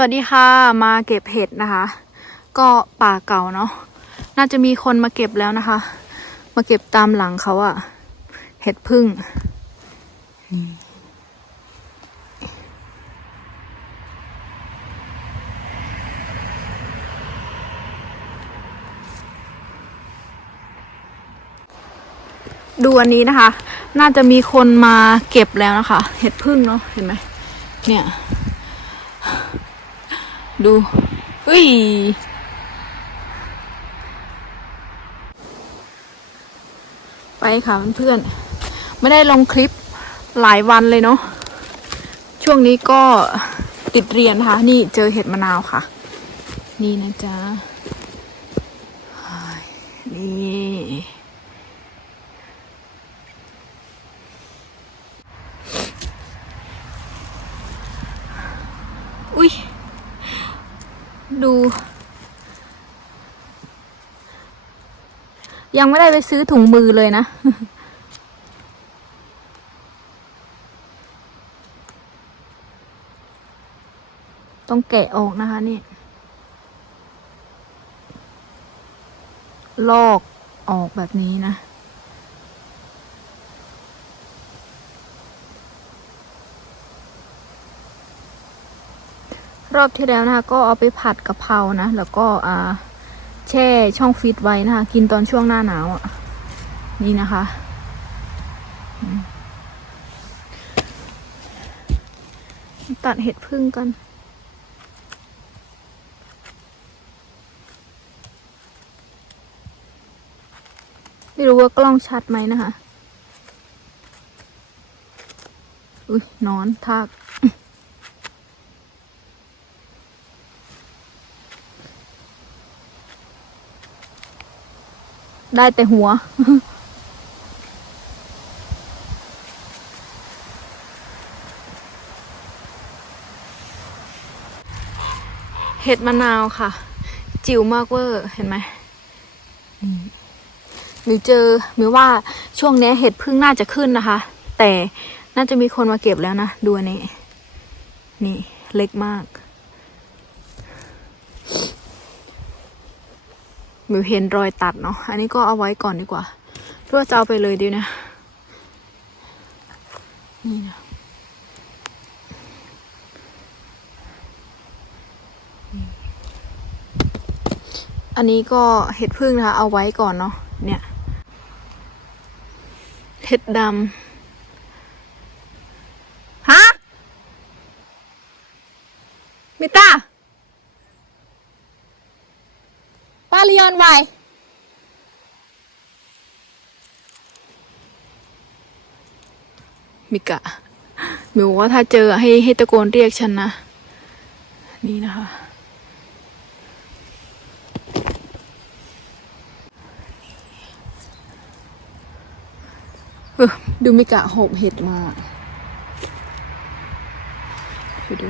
วัสดีค่ะ มาเก็บเห็ดนะคะ ก็ป่าเก่าเนาะน่าจะมีคนมาเก็บแล้วนะคะ มาเก็บตามหลังเขาอะเห็ดพึ่งนี่ดูอันนี้นะคะ น่าจะมีคนมาเก็บแล้วนะคะ เห็ดพึ่งเนาะเห็นไหมเนี่ย ดูเฮ้ยไปค่ะเพื่อนๆไม่ได้ลงคลิปหลายวันเลยเนาะช่วงนี้ก็ติดเรียนนะคะนี่เจอเห็ดมะนาวค่ะ นี่นะจ๊ะนี่ อุ้ย ดู ยังไม่ได้ไปซื้อถุงมือเลยนะ ต้องแกะออกนะคะนี่ ลอกออกแบบนี้นะ รอบที่แล้วนะคะก็เอาไปผัดกะเพรานะ แล้วก็อ่าแช่ช่องฟิตไว้นะคะ กินตอนช่วงหน้าหนาวอะ นี่นะคะ ตัดเห็ดพึ่งกันไม่รู้ว่ากล้องชัดไหมนะคะ อุ้ยนอนทาก ได้แต่หัว เห็ดมะนาวค่ะ จิ๋วมากเวอร์เห็นไหมหมิวเจอหมิวว่าช่วงนี้เห็ดพึ่งน่าจะขึ้นนะคะ แต่น่าจะมีคนมาเก็บแล้วนะ ดูนนี้นี่เล็กมาก มิวเห็นรอยตัดเนาะ อันนี้ก็เอาไว้ก่อนดีกว่าเพื่อจะเอาไปเลยดีนะ นี่นะอันนี้ก็เห็ดพึ่งนะคะ เอาไว้ก่อนเนาะ เนี่ย เห็ดดำ ฮะ มิต้า ป้าลียอนไวมิกะมิวว่าถ้าเจอให้ให้ตะโกนเรียกฉันนะ นี่นะคะเออดูมิกะหอบเห็ดมา ไปดู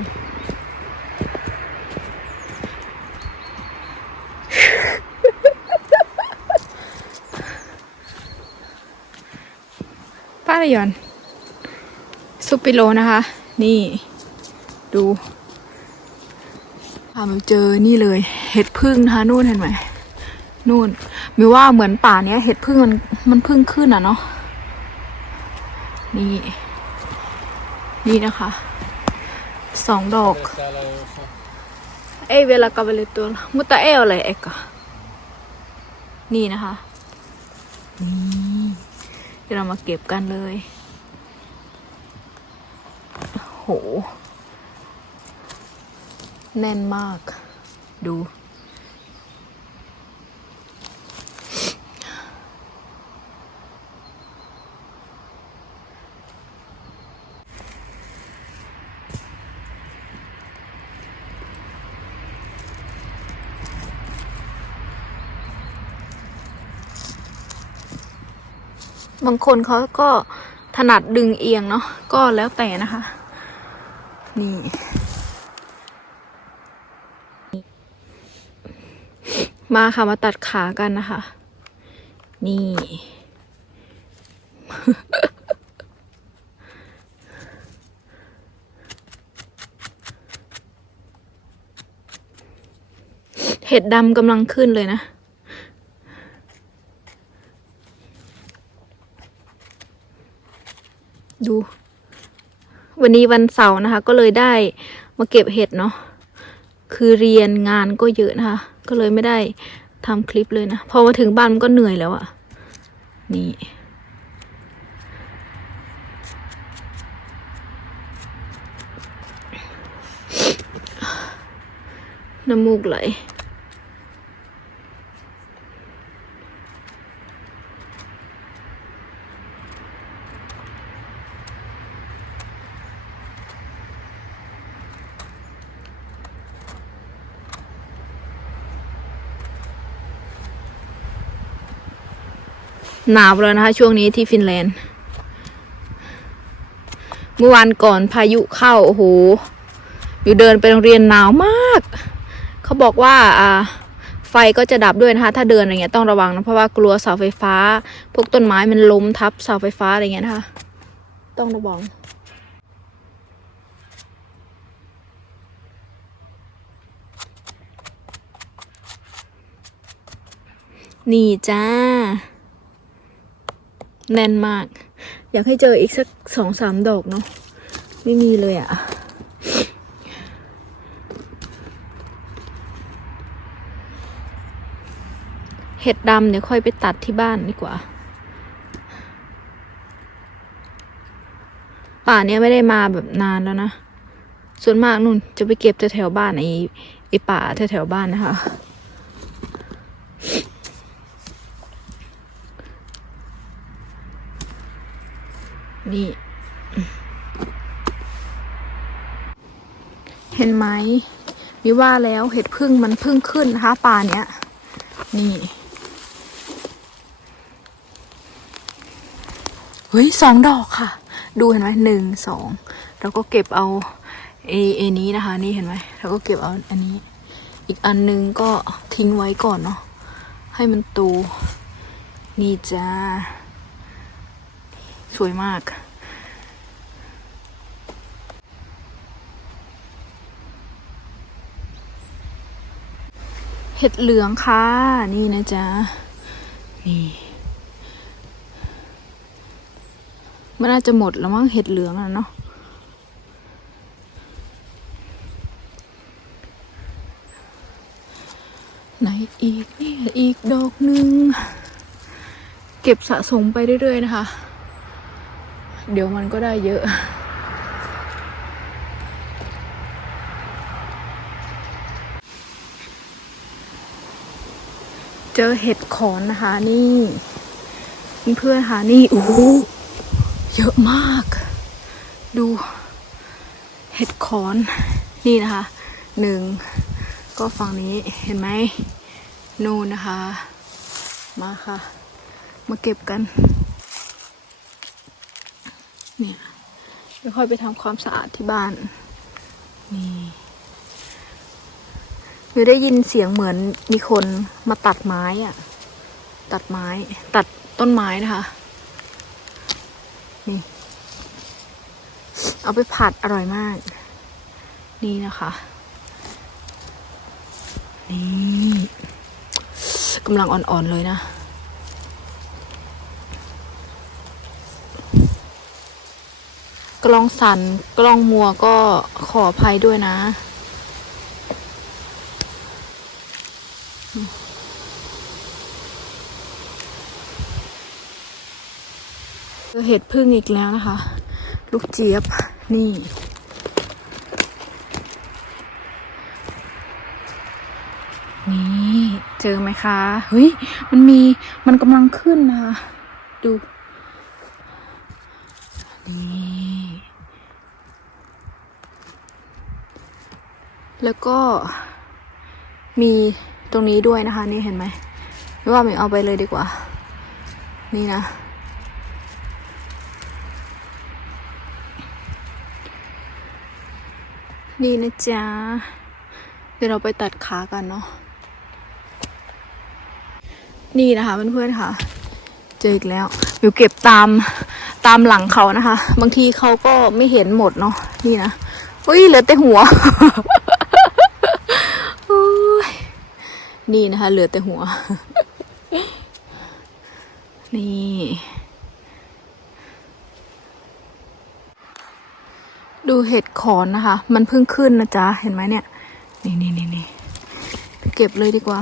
ป้าเลยอนซุปปิโลนะคะ นี่ ดูพามาเจอนี่เลย เห็ดพึ่งนะคะนู่นเห็นไหมนู่นมิว่าเหมือนป่าเนี้ย เห็ดพึ่งมันมันพึ่งขึ้นอะเนาะนี่ นี่นะคะสองดอก เอเวลากาเบเลตัวมุตาเอลอะไรเอกอะนี่นะคะนี่ ที่เรามาเก็บกันเลย โห แน่นมาก ดู บางคนเขาก็ถนัดดึงเอียงเนาะก็แล้วแต่นะคะ นี่ มาค่ะมาตัดขากันนะคะ นี่ เห็ดดำกำลังขึ้นเลยนะ ดู วันนี้วันเสาร์นะคะ ก็เลยได้มาเก็บเห็ดเนาะคือเรียนงานก็เยอะนะคะ ก็เลยไม่ได้ทำคลิปเลยนะพอมาถึงบ้านมันก็เหนื่อยแล้วอะนี่น้ำมูกไหล หนาวแล้วนะคะ ช่วงนี้ที่ฟินแลนด์ เมื่อวานก่อนพายุเข้าโอ้โหอยู่เดินไปโรงเรียนหนาวมาก เขาบอกว่าอ่าไฟก็จะดับด้วยนะคะถ้าเดินอะไรเงี้ยต้องระวังนะเพราะว่ากลัวเสาไฟฟ้า พวกต้นไม้มันล้มทับเสาไฟฟ้าอะไรเงี้ยนะคะ ต้องระวังนี่จ้า แน่นมาก อยากให้เจออีกสักสองสามดอกเนาะไม่มีเลยอะ่ะเห็ดดำเดี๋ยวค่อยไปตัดที่บ้านดีกว่า ป่าเนี้ยไม่ได้มาแบบนานแล้วนะ ส่วนมากนุ่นจะไปเก็บแถวๆบ้านไอ้ไอ้ป่าแถวๆบ้านนะคะ นี่ เห็นไหมวิว่าแล้วเห็ดพึ่งมันพึ่งขึ้นนะคะป่าเนี้ย นี่เฮ้ยสองดอกค่ะ ดูเห็นไหมหนึ่งสองแล้วก็เก็บเอาเอเอนี้นะคะ นี่เห็นไหมแล้วก็เก็บเอาอันนี้ อีกอันนึงก็ทิ้งไว้ก่อนเนาะให้มันโตนี่จ้า สวยมากเห็ดเหลืองค่ะ นี่นะจ๊ะ นี่ มันน่าจะหมดแล้วมั้งเห็ดเหลืองอะเนาะไหนอีกนี่อีกดอกหนึ่ง เก็บสะสมไปเรื่อย ๆ นะคะ เดี๋ยวมันก็ได้เยอะเจอเห็ดขอนนะคะนี่เพื่อนๆค่ะนี่โอ้โหเยอะมาก ดูเห็ดขอนนี่นะคะหนึ่งก็ฝั่งนี้เห็นไหมนู่นนะคะ มาค่ะ มาเก็บกัน เนี่ยเดี๋ยวค่อยไปทำความสะอาดที่บ้านนี่หรือได้ยินเสียงเหมือนมีคนมาตัดไม้อะตัดไม้ ตัดต้นไม้นะคะนี่เอาไปผัดอร่อยมาก นี่นะคะนี่กำลังอ่อนๆเลยนะ กล้องสั่นกล้องมัวก็ขออภัยด้วยนะเจอเห็ดพึ่งอีกแล้วนะคะ ลูกเจี๊ยบนี่นี่เจอไหมคะเฮ้ยมันมีมันกำลังขึ้นนะคะ ดู นี่ แล้วก็มีตรงนี้ด้วยนะคะ นี่เห็นไหมไม่ว่ามิวเอาไปเลยดีกว่า นี่นะ นี่นะจ๊ะ เดี๋ยวเราไปตัดขากันเนาะ นี่นะคะเพื่อนๆค่ะ เจออีกแล้วมิวเก็บตามตามหลังเขานะคะ บางทีเขาก็ไม่เห็นหมดเนาะ นี่นะเฮ้ยเหลือแต่หัว โอ้ย นี่นะคะ เหลือแต่หัว นี่ ดูเห็ดขอนนะคะ มันเพิ่งขึ้นนะจ๊ะ เห็นไหมเนี่ย นี่นี่นี่นี่เก็บเลยดีกว่า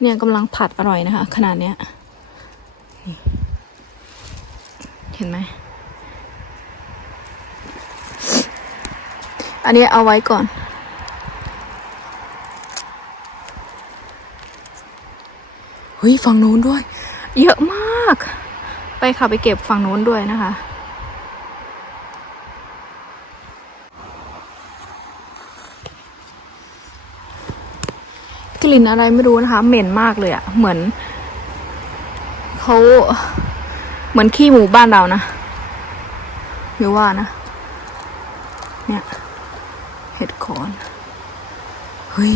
เนี่ยกำลังผัดอร่อยนะคะ ขนาดเนี้ยเห็นไหมอันนี้เอาไว้ก่อน เฮ้ยฝั่งนู้นด้วย เยอะมาก ไปค่ะไปเก็บฝั่งนู้นด้วยนะคะ กลิ่นอะไรไม่รู้นะคะ เหม็นมากเลยอะเหมือนเขาเหมือนขี้หมูบ้านเรานะหรือว่านะ เนี่ย เห็ดขอนเฮ้ย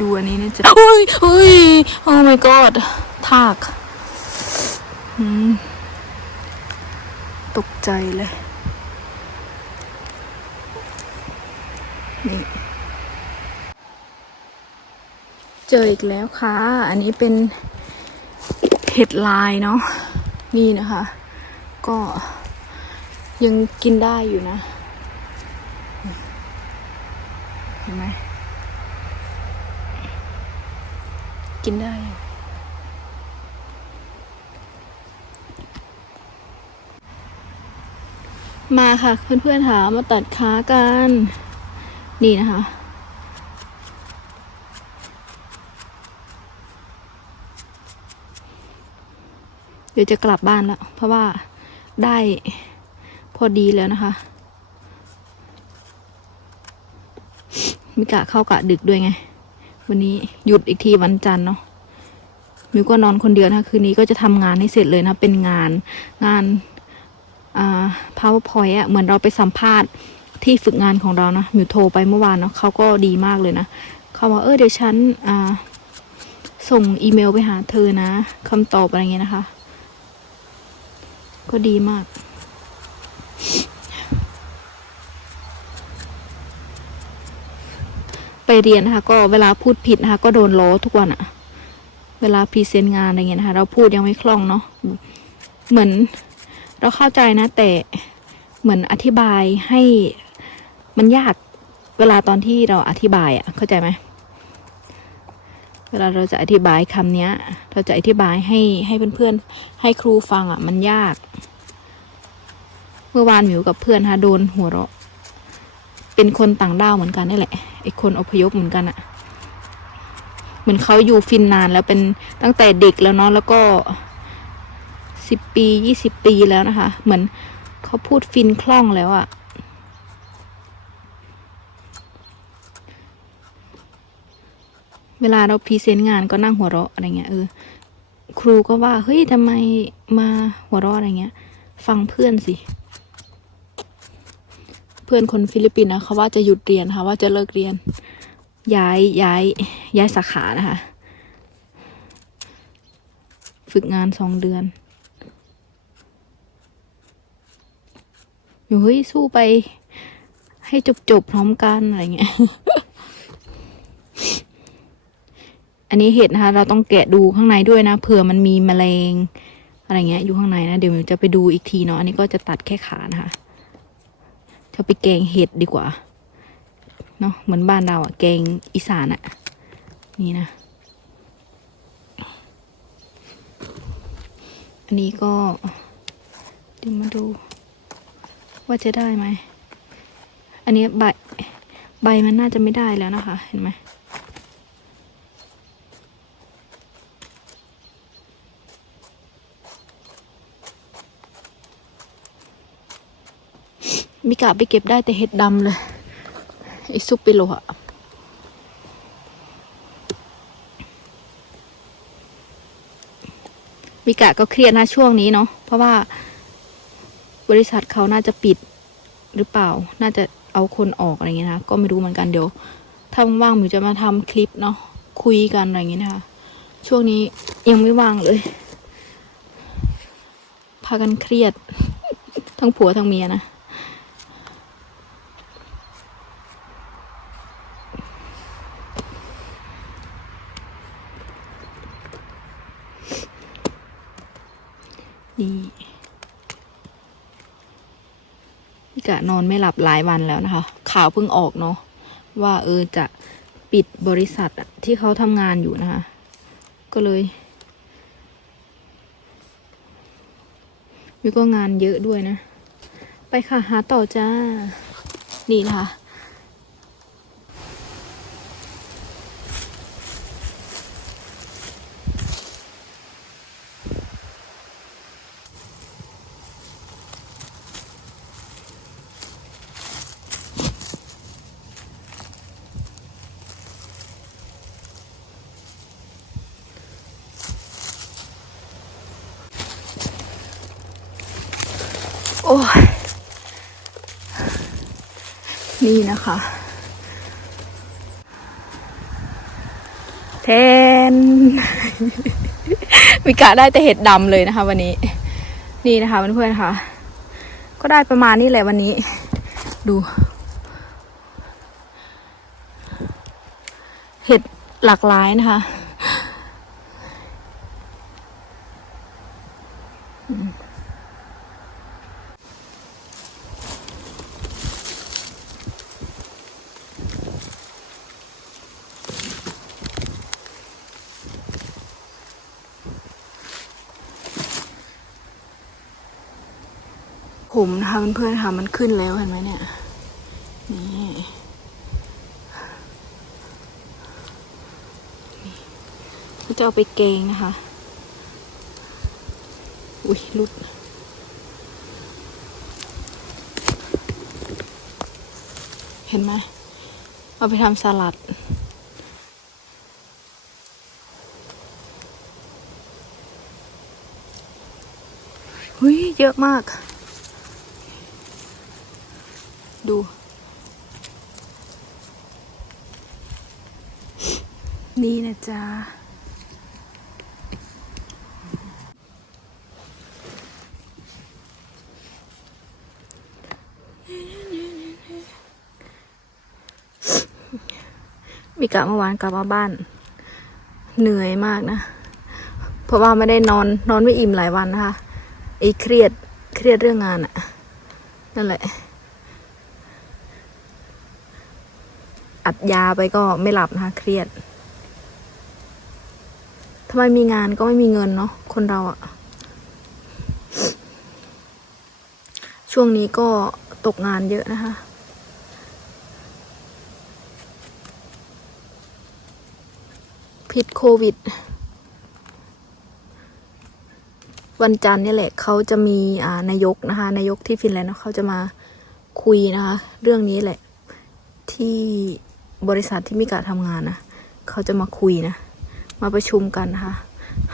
ดูอันนี้เนี่ยจะเฮ้ยเฮ้ยโอ้ my god ทากอืมตกใจเลย นี่เจออีกแล้วค่ะ อันนี้เป็นเห็ดลายเนาะ นี่นะคะ ก็ยังกินได้อยู่นะ เห็นไหม กินได้ มาค่ะเพื่อนๆค่ะมาตัดขากัน นี่นะคะเดี๋ยวจะกลับบ้านแล้ว เพราะว่าได้พอดีแล้วนะคะ มิกะเข้ากะดึกด้วยไง วันนี้หยุดอีกทีวันจันทร์เนาะมิวก็นอนคนเดียวนะคืนนี้ก็จะทำงานให้เสร็จเลยนะ เป็นงานงานอ่า powerpoint อะเหมือนเราไปสัมภาษณ์ที่ฝึกงานของเรานะมิวโทรไปเมื่อวานเนาะเขาก็ดีมากเลยนะเขาว่าเออเดี๋ยวฉันอ่าส่งอีเมลไปหาเธอนะคำตอบอะไรเงี้ยนะคะ ก็ดีมาก ไป เรียนนะคะ ก็เวลาพูดผิดนะคะ ก็โดนล้อทุกวันอะเวลาพรีเซนต์งานอะไรเงี้ยนะคะ เราพูดยังไม่คล่องเนาะเหมือนเราเข้าใจนะ แต่เหมือนอธิบายให้มันยากเวลาตอนที่เราอธิบายอะเข้าใจไหมเวลาเราจะอธิบายคำเนี้ยเราจะอธิบายให้ให้เพื่อนๆ ให้ครูฟังอะมันยาก เมื่อวานหมิวกับเพื่อนนะคะโดนหัวเราะ เป็นคนต่างด้าวเหมือนกันนี่แหละไอ้คนอพยพเหมือนกันอะเหมือนเขาอยู่ฟินนานแล้วเป็นตั้งแต่เด็กแล้วเนาะแล้วก็สิบปียี่สิบปีแล้วนะคะ เหมือนเขาพูดฟินคล่องแล้วอะเวลาเราพรีเซนต์งานก็นั่งหัวเราะอะไรเงี้ยเออครูก็ว่าเฮ้ยทำไมมาหัวเราะอะไรเงี้ย ฟังเพื่อนสิ พื่อนคนฟิลิปปินส์นะเขาว่าจะหยุดเรียนค่ะว่าจะเลิกเรียน ย้ายย้ายย้ายสาขานะคะ ฝึกงานสองเดือนอยู่เฮ้ยสู้ไป ให้จบจบพร้อมกันอะไรเงี้ยอันนี้เห็ดนะคะ เราต้องแกะดูข้างในด้วยนะเผื่อมันมีแมลงอะไรเงี้ยอยู่ข้างในนะ เดี๋ยวมิวจะไปดูอีกทีเนาะอันนี้ก็จะตัดแค่ขานะคะ จะไปแกงเห็ดดีกว่า เนาะเหมือนบ้านเราอะแกงอีสานอะนี่นะ อันนี้ก็ เดี๋ยวมาดู ว่าจะได้ไหม อันนี้ใบ ใบมันน่าจะไม่ได้แล้วนะคะ เห็นไหม มิกะไปเก็บได้แต่เห็ดดำเลยไอซุปเปโลอะมิกะก็เครียดนะช่วงนี้เนาะเพราะว่าบริษัทเขาน่าจะปิดหรือเปล่า น่าจะเอาคนออกอะไรเงี้ยนะ ก็ไม่รู้เหมือนกันเดี๋ยว ถ้าว่างๆหมิวจะมาทำคลิปเนาะ คุยกันอะไรเงี้ยนะคะ ช่วงนี้ยังไม่ว่างเลย พากันเครียด ทั้งผัวทั้งเมียนะ นี่ พี่กะนอนไม่หลับหลายวันแล้วนะคะ ข่าวเพิ่งออกเนาะว่าเออจะปิดบริษัทที่เขาทำงานอยู่นะคะ ก็เลยมีก็งานเยอะด้วยนะ ไปค่ะ หาต่อจ้า นี่นะคะ อ้ยนี่นะคะ เทนมิกะได้แต่เห็ดดำเลยนะคะ วันนี้ นี่นะคะเพื่อนๆค่ะ ก็ได้ประมาณนี้แหละวันนี้ ดู เห็ดหลากหลายนะคะ ผมนะคะเพื่อนๆค่ะมันขึ้นแล้วเห็นไหมเนี่ย นี่ก็จะเอาไปเกงนะคะ อุ้ยลุดเห็นไหมเอาไปทำสลัดหุ้ยเยอะมาก ดู นี่นะจ๊ะมีกะเมื่อวานกลับมาบ้าน เหนื่อยมากนะ เพราะว่าไม่ได้นอนนอนไม่อิ่มหลายวันนะคะไอ้เครียดเครียดเรื่องงานอะนั่นแหละ อัดยาไปก็ไม่หลับนะคะเครียด ทำไมมีงานก็ไม่มีเงินเนาะคนเราอะช่วงนี้ก็ตกงานเยอะนะคะ พิษโควิด วันจันทร์นี่แหละเขาจะมีอ่านายกนะคะ นายกที่ฟินแลนด์เนะเขาจะมาคุยนะคะ เรื่องนี้แหละ ที่บริษัทที่มิกาทำงานนะ เขาจะมาคุยนะ มาประชุมกันนะคะ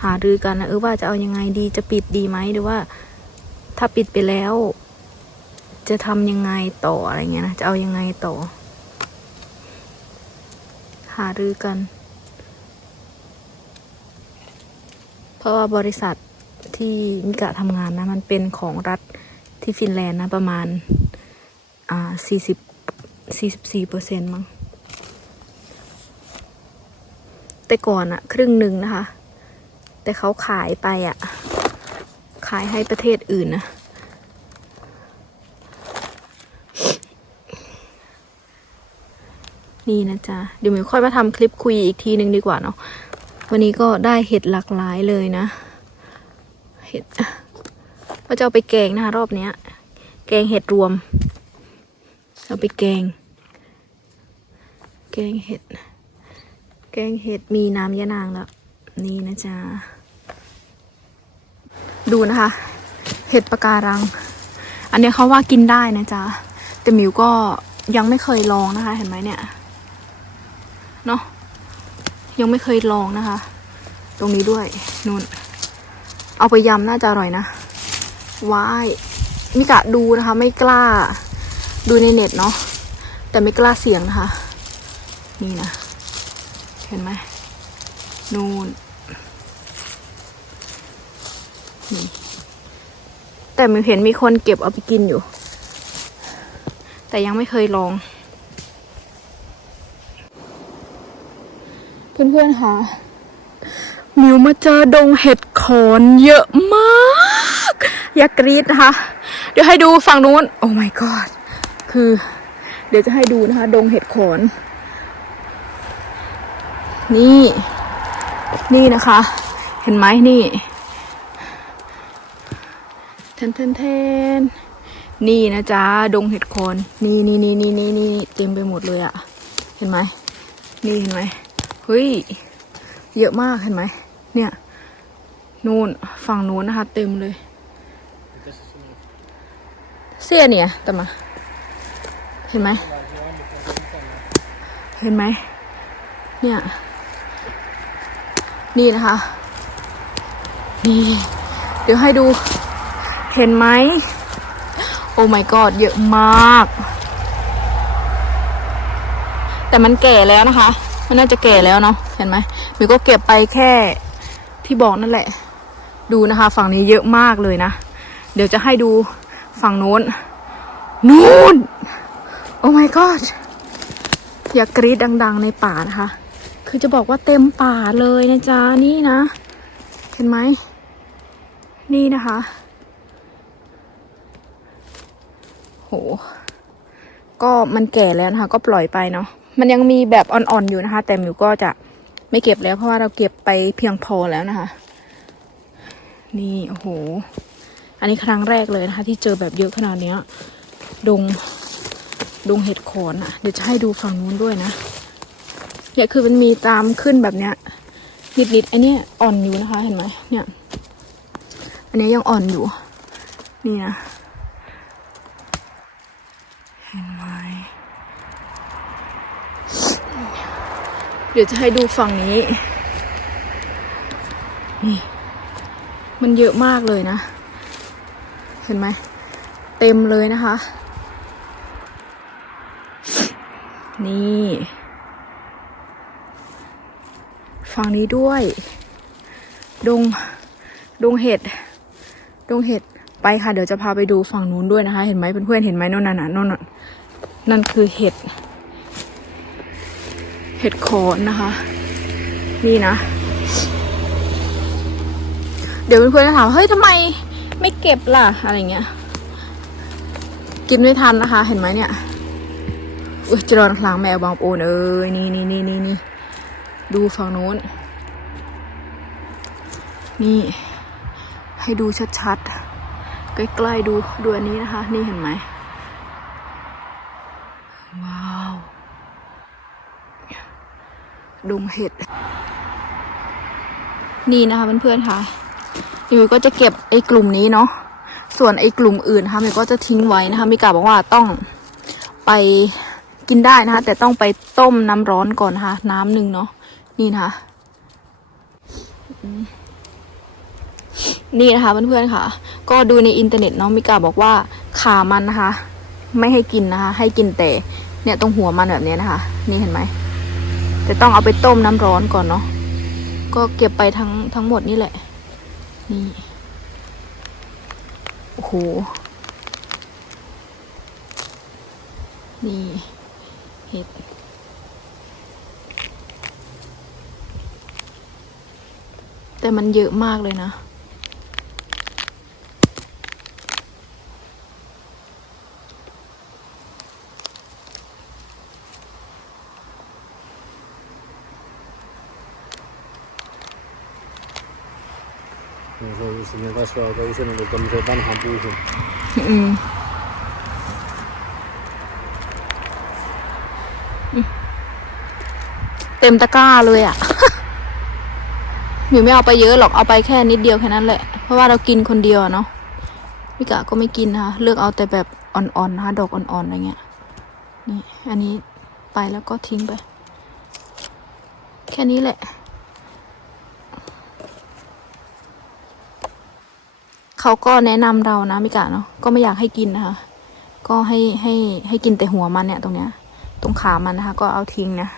หารือกันนะเออว่าจะเอายังไงดีจะปิดดีไหมหรือว่า ถ้าปิดไปแล้ว จะทำยังไงต่ออะไรเงี้ยนะจะเอายังไงต่อ หารือกัน เพราะว่าบริษัทที่มิกะทำงานนะ มันเป็นของรัฐที่ฟินแลนด์นะ ประมาณอ่าสี่สิบสี่สิบสี่เปอร์เซ็นต์มั้ง แต่ก่อนอะครึ่งหนึ่งนะคะ แต่เขาขายไปอะขายให้ประเทศอื่นนะนี่นะจ๊ะเดี๋ยวมิวค่อยมาทำคลิปคุยอีกทีหนึ่งดีกว่าเนาะวันนี้ก็ได้เห็ดหลากหลายเลยนะ เห็ดก็จะเอาไปแกงนะคะรอบเนี้ย แกงเห็ดรวม เอาไปแกง แกงเห็ด แกงเห็ดมีน้ำยะนางแล้ว นี่นะจ๊ะ ดูนะคะ เห็ดปะการัง อันนี้เขาว่ากินได้นะจ๊ะ แต่มิวก็ยังไม่เคยลองนะคะ เห็นไหมเนี่ย เนาะยังไม่เคยลองนะคะ ตรงนี้ด้วยนู่น เอาไปยำน่าจะอร่อยนะว้ายมิกะดูนะคะ ไม่กล้า ดูในเน็ตเนาะแต่ไม่กล้าเสี่ยงนะคะ นี่นะ เห็นไหมนู่นนี่แต่มิวเห็นมีคนเก็บเอาไปกินอยู่ แต่ยังไม่เคยลอง เพื่อนๆค่ะมิวมาเจอดงเห็ดขอนเยอะมาก อยากกรีดนะคะ เดี๋ยวให้ดูฝั่งนู้น โอ้ my god คือ เดี๋ยวจะให้ดูนะคะ ดงเห็ดขอน นี่ นี่นะคะ เห็นไหมนี่เทนเทนเทนนี่นะจ๊ะดงเห็ดโคนนี่นี่นี่นี่นี่นี่เต็มไปหมดเลยอะเห็นไหมนี่เห็นไหมเฮ้ยเยอะมากเห็นไหมเนี่ยนู่นฝั่งนู้นนะคะ เต็มเลยเสียเนี่ยแต่มาเห็นไหมเห็นไหมเนี่ย นี่นะคะ นี่ เดี๋ยวให้ดู เห็นไหม โอ้ my god เยอะมาก แต่มันแก่แล้วนะคะ มันน่าจะแก่แล้วเนาะ เห็นไหมมิวก็เก็บไปแค่ที่บอกนั่นแหละ ดูนะคะ ฝั่งนี้เยอะมากเลยนะ เดี๋ยวจะให้ดูฝั่งโน้น นู่นโอ้ my god อย่ากรีดดัง ๆ ในป่านะคะ คือจะบอกว่าเต็มป่าเลยนะจ๊ะนี่นะ เห็นไหม นี่นะคะ โห ก็มันแก่แล้วนะคะ ก็ปล่อยไปเนาะ มันยังมีแบบอ่อนๆอยู่นะคะ แต่มิวก็จะไม่เก็บแล้วเพราะว่าเราเก็บไปเพียงพอแล้วนะคะ นี่โอ้โห อันนี้ครั้งแรกเลยนะคะ ที่เจอแบบเยอะขนาดเนี้ยดงดงเห็ดโขนอะ เดี๋ยวจะให้ดูฝั่งนู้นด้วยนะ เนี่ยคือมันมีตามขึ้นแบบเนี้ยนิดๆอันนี้อ่อนอยู่นะคะเห็นไหมเนี่ย อันนี้ยังอ่อนอยู่ นี่นะเห็นไหมเดี๋ยวจะให้ดูฝั่งนี้นี่มันเยอะมากเลยนะ เห็นไหม เต็มเลยนะคะ นี่ ฝั่งนี้ด้วย ดง ดงเห็ด ดงเห็ด ไปค่ะ เดี๋ยวจะพาไปดูฝั่งนู้นด้วยนะคะ เห็นไหมเพื่อนๆ เห็นไหมโน่นน่ะนะโน่นน่ะนั่นคือเห็ด เห็ดขอนนะคะ นี่นะ เดี๋ยวเพื่อนๆจะถาม เฮ้ยทำไมไม่เก็บล่ะ อะไรเงี้ย กินไม่ทันนะคะ เห็นไหมเนี่ย อุ้ยจริญคลางแมวบางโอนเอ้ยนี่นี่นี่นี่นี่ ดูฝั่งโน้น นี่ ให้ดูชัดๆ ใกล้ๆดูดูอันนี้นะคะ นี่เห็นไหม ว้าว ดงเห็ด นี่นะคะเพื่อนๆค่ะมิวก็จะเก็บไอ้กลุ่มนี้เนาะ ส่วนไอ้กลุ่มอื่นนะคะมิวก็จะทิ้งไว้นะคะมิกาบอกว่าต้องไปกินได้นะคะแต่ต้องไปต้มน้ำร้อนก่อนนะคะ น้ำหนึ่งเนาะ นี่นะคะ นี่นะคะเพื่อนๆค่ะ ก็ดูในอินเทอร์เน็ตเนาะมิกาบอกว่าขามันนะคะ ไม่ให้กินนะคะ ให้กินแต่ เนี่ยตรงหัวมันแบบนี้นะคะ นี่เห็นไหมแต่ต้องเอาไปต้มน้ำร้อนก่อนเนาะก็เก็บไปทั้งทั้งหมดนี่แหละ นี่โอ้โหนี่เห็ด แต่มันเยอะมากเลยนะ Если не ваше, а уже не там же бан хамбузу. เต็มตะกร้าเลยอะ หมิวไม่เอาไปเยอะหรอกเอาไปแค่นิดเดียวแค่นั้นแหละ เพราะว่าเรากินคนเดียวเนาะพี่กะก็ไม่กินนะคะเลือกเอาแต่แบบอ่อนๆนะคะดอกอ่อนๆอะไรเงี้ยนี่อันนี้ไปแล้วก็ทิ้งไป แค่นี้แหละ เขาก็แนะนำเรานะมิกะเนาะก็ไม่อยากให้กินนะคะ ก็ให้ให้ให้กินแต่หัวมันเนี่ยตรงเนี้ย ตรงขามันนะคะ ก็เอาทิ้งนะ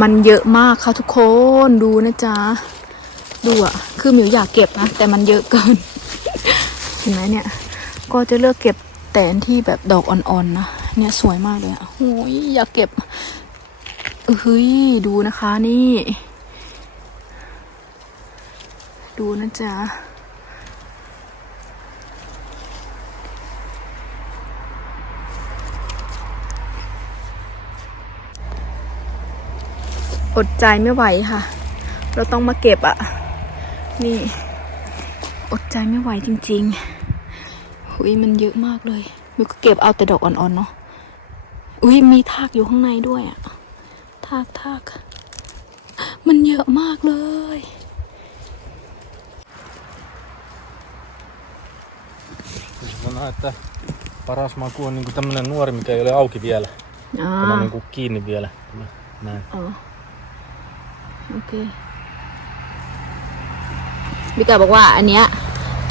มันเยอะมากค่ะทุกคนดูนะจ๊ะ ดูอะคือหมิวอยากเก็บนะ แต่มันเยอะเกิน เห็นไหมเนี่ย ก็จะเลือกเก็บแต่นที่แบบดอกอ่อนๆนะเนี่ยสวยมากเลยอะโอ้ยอยากเก็บเฮ้ยดูนะคะนี่ ดูนะจ๊ะ อดใจไม่ไหวค่ะ เราต้องมาเก็บอะนี่ อดใจไม่ไหวจริงๆหุยมันเยอะมากเลยมิวก็เก็บเอาแต่ดอกอ่อนๆเนาะอุ้ยมีทากอยู่ข้างในด้วยอะทากทากมันเยอะมากเลย Sanotaan, että paras maku on niinku tämmönen nuori, mikä ei ole auki vielä. อ่า Tämä on niinku kiinni vielä. Tämä, näin. อ๋อ โอเคบิกาบอกว่า อันเนี้ย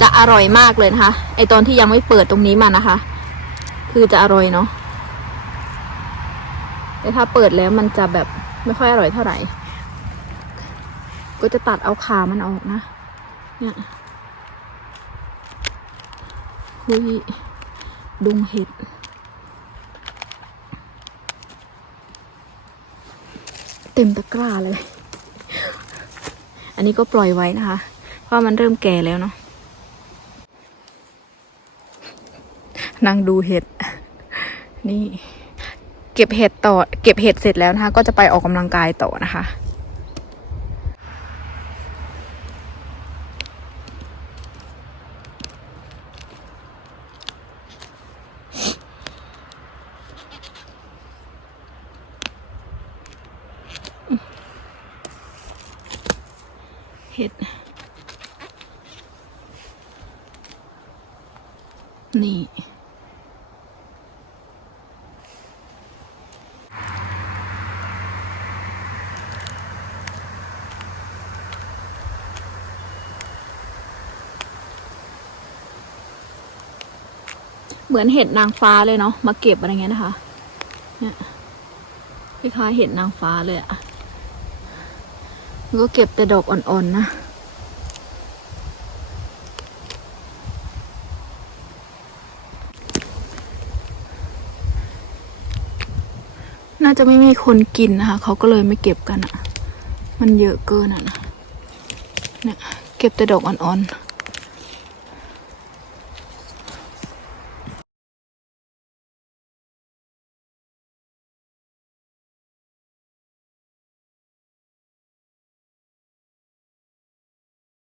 จะอร่อยมากเลยนะคะ ไอตอนที่ยังไม่เปิดตรงนี้มานะคะ คือจะอร่อยเนาะแต่ถ้าเปิดแล้วมันจะแบบไม่ค่อยอร่อยเท่าไหร่ ก็จะตัดเอาขามันออกนะ เนี่ยหุยดุงเห็ดเต็มตะกร้าเลย อันนี้ก็ปล่อยไว้นะคะ เพราะมันเริ่มแก่แล้วเนาะนั่งดูเห็ด นี่ เก็บเห็ดต่อ เก็บเห็ดเสร็จแล้วนะคะ ก็จะไปออกกำลังกายต่อนะคะ เห็ด นี่ เหมือนเห็ดนางฟ้าเลยเนาะมาเก็บอะไรเงี้ยนะคะ เนี่ยคล้ายๆเห็ดนางฟ้าเลยอะก็เก็บแต่ดอกอ่อนๆนะน่าจะไม่มีคนกินนะคะ เขาก็เลยไม่เก็บกันอะ่ะ มันเยอะเกินอะนะเนี่ยเก็บแต่ดอกอ่อนๆ